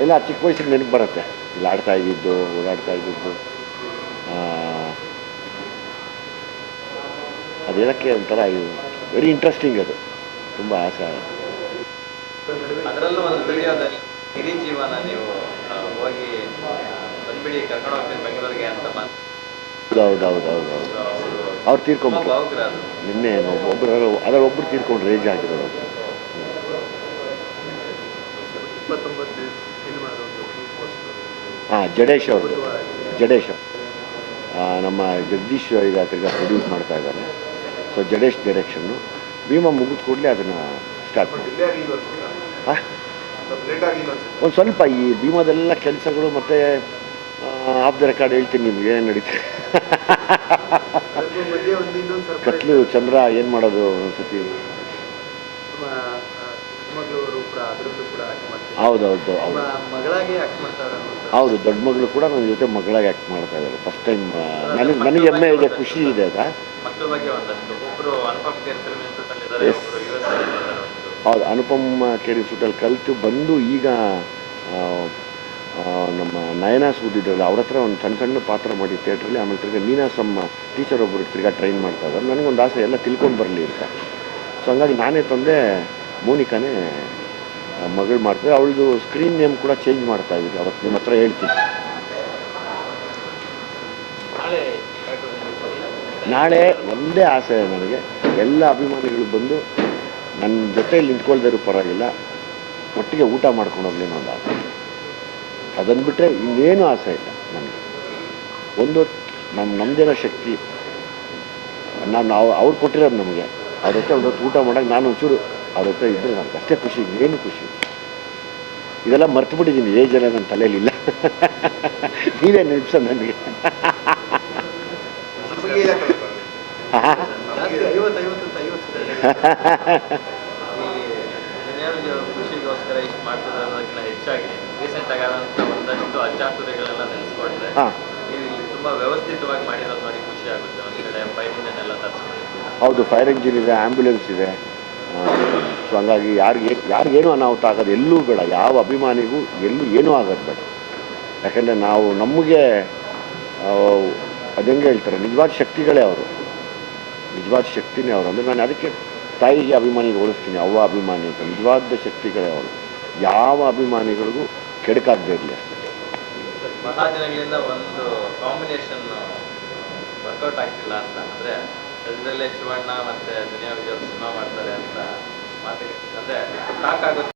ಎಲ್ಲ ಚಿಕ್ಕ ವಯಸ್ಸಿನ ನೆನಪು ಬರುತ್ತೆ. ಇಲ್ಲಿ ಆಡ್ತಾ ಇದ್ದಿದ್ದು ಓಡಾಡ್ತಾ ಇದ್ದಿದ್ದು. ಅದೇನಕ್ಕೆ ಒಂಥರ ವೆರಿ ಇಂಟ್ರೆಸ್ಟಿಂಗ್ ಅದು. ತುಂಬ ಆಸೆ ಅದರಲ್ಲೂ ಒಂದು ವಿಡಿಯೋದಲ್ಲಿ ಹಿರಿ ಜೀವನ ನೀವು ಹೋಗಿ ಬಂದ್ಬಿಡಿ ಕರ್ಕೊಂಡು ಹೋಗ್ತೀನಿ ಬೆಂಗಳೂರಿಗೆ ಅಂತ ಮಾತು ಹೌದು ಹೌದು ಹೌದು. ಹೌದು. ಅವರು ಅದು ನಿನ್ನೆ ಒಬ್ಬರು ಅದ್ರಲ್ಲಿ ಒಬ್ರು ತೀರ್ಕೊಂಡು ರೇಜ್ ಆಗಿರೋದು ಇಪ್ಪತ್ತೊಂಬತ್ತು ಒಂದು ಹಾಂ ಜಡೇಶ್ ಅವರು. ಜಡೇಶ್. ನಮ್ಮ ಜಗದೀಶ್ ಈಗ ತಿರ್ಗಾ ಪ್ರೊಡ್ಯೂಸ್ ಮಾಡ್ತಾ ಇದ್ದಾರೆ ಸೊ ಜಡೇಶ್ ಡೈರೆಕ್ಷನ್ನು ಭೀಮ ಮುಗಿದ ಕೂಡಲೇ ಅದನ್ನು ಸ್ಟಾರ್ಟ್ ಮಾಡಿ? ಹಾಂ? ಒಂದು ಸ್ವಲ್ಪ ಈ ಭೀಮಾದೆಲ್ಲ ಕೆಲಸಗಳು ಮತ್ತು ಆಫ್ ದ ರೆಕಾರ್ಡ್ ಹೇಳ್ತೀನಿ ನಿಮ್ಗೆ ಏನೇನು ನಡೀತದೆ ಒಂದು ಕತ್ಲು ಚಂದ್ರ ಏನು ಮಾಡೋದು ಒಂದ್ಸತಿ ಮಗಳು ಆಕ್ಟ್ ಹೌದು. ಹೌದು ದೊಡ್ಡ ಮಗಳು ಕೂಡ ನನ್ನ ಜೊತೆ ಮಗಳಾಗಿ ಆ್ಯಕ್ಟ್ ಮಾಡ್ತಾ ಇದ್ದಾರೆ. ಫಸ್ಟ್ ಟೈಮ್ ನನಗೆ ನನಗೆ ಹೆಮ್ಮೆ ಇದೆ ಖುಷಿ ಇದೆ ಒಂದು ಹೌದು ಅನುಪಮ್ ಕೇರಿ ಸುಟಲ್ಲಿ ಕಲಿತು ಬಂದು ಈಗ ನಮ್ಮ ನಯನ ಸೂದಿದ್ರಲ್ಲ ಅವ್ರ ಹತ್ರ ಒಂದು ಸಣ್ಣ ಸಣ್ಣ ಪಾತ್ರ ಮಾಡಿ ಥಿಯೇಟ್ರಲ್ಲಿ ಆಮೇಲೆ ತಿರ್ಗಿ ನೀನಾಸಮ್ಮ ಟೀಚರ್ ಒಬ್ಬರು ತಿರ್ಗಾ ಟ್ರೈನ್ ಮಾಡ್ತಾ ಇದ್ದಾರೆ. ನನಗೊಂದು ಆಸೆ ಎಲ್ಲ ತಿಳ್ಕೊಂಡು ಬರಲಿ ಅಂತ. ಸೊ ಹಂಗಾಗಿ ನಾನೇ ತಂದೆ ಮೋನಿಕಾನೇ ಮಗಳು ಮಾಡ್ತಾರೆ ಅವಳದು ಸ್ಕ್ರೀನ್ ನೇಮ್ ಕೂಡ ಚೇಂಜ್ ಮಾಡ್ತಾ ಇದ್ದೀವಿ ಅವತ್ತು ನಿಮ್ಮ ಹತ್ರ ಹೇಳ್ತೀನಿ. ನಾಳೆ ಒಂದೇ ಆಸೆ ನನಗೆ. ಎಲ್ಲ ಅಭಿಮಾನಿಗಳು ಬಂದು ನನ್ನ ಜೊತೆಯಲ್ಲಿ ನಿಂತ್ಕೊಳ್ದಿರೋ ಪರವಾಗಿಲ್ಲ. ಒಟ್ಟಿಗೆ ಊಟ ಮಾಡ್ಕೊಂಡು ಹೋಗ್ಲಿ ಒಂದು ಆಸೆ. ಅದನ್ನು ಬಿಟ್ಟರೆ ಇನ್ನೇನು ಆಸೆ ಇಲ್ಲ ನನಗೆ. ಒಂದು ನಮ್ಮ ನಮ್ಮದೇನೋ ಶಕ್ತಿ. ನಾನು ಅವ್ರು ಕೊಟ್ಟಿರೋದು ನಮಗೆ. ಅದಕ್ಕೆ ಹೊತ್ತು ಊಟ ಮಾಡೋಕ್ಕೆ ನಾನು ಒಂಚೂರು ಅವ್ರ ಹತ್ರ ಇದ್ದರೆ ನನಗೆ ಅಷ್ಟೇ ಖುಷಿ ಏನು ಖುಷಿ? ಇದೆಲ್ಲ ಮರ್ತು ಬಿಟ್ಟಿದ್ದೀನಿ ಜನ ನನ್ನ ತಲೆಯಲ್ಲಿಲ್ಲ. ನೀವೇ ನೆನಪಿಸ ನನಗೆ. ಹೌದು ಫೈರ್ ಇಂಜಿನ್ ಇದೆ ಆಂಬ್ಯುಲೆನ್ಸ್ ಇದೆ. ಸೊ ಹಂಗಾಗಿ ಯಾರಿಗೆ ಯಾರಿಗೇನು ಅನಾಹುತ ಆಗೋದು ಎಲ್ಲೂ ಬೇಡ. ಯಾವ ಅಭಿಮಾನಿಗೂ ಎಲ್ಲೂ ಏನೂ ಆಗೋದು ಬೇಡ. ಯಾಕಂದರೆ ನಾವು ನಮಗೆ ಅದಂಗೆ ಹೇಳ್ತಾರೆ, ನಿಜವಾದ ಶಕ್ತಿಗಳೇ ಅವರು. ನಿಜವಾದ ಶಕ್ತಿನೇ ಅವರು. ಅಂದರೆ ನಾನು ಅದಕ್ಕೆ ತಾಯಿಗೆ ಅಭಿಮಾನಿಗೆ ಹೋಲಿಸ್ತೀನಿ, ಅವ್ವ ಅಭಿಮಾನಿ ಅಂತ. ನಿಜವಾದ ಶಕ್ತಿಗಳೇ ಅವರು. ಯಾವ ಅಭಿಮಾನಿಗಳಿಗೂ ಕೆಡಕಾಗದೇ ಇರಲಿ ಅಷ್ಟೇ. ಬಹಳ ದಿನಗಳಿಂದ ಒಂದು ಕಾಂಬಿನೇಷನ್ ವರ್ಕೌಟ್ ಆಗ್ತಿಲ್ಲ ಅಂತ. ಅಂದ್ರೆ ಶಿವಣ್ಣ ಮತ್ತೆ ಸಿನಿಮಾ ಮಾಡ್ತಾರೆ ಅಂತ. ಮಾತಿಗೆ ಅಂದ್ರೆ ಟಾಕ್ ಆಗುತ್ತೆ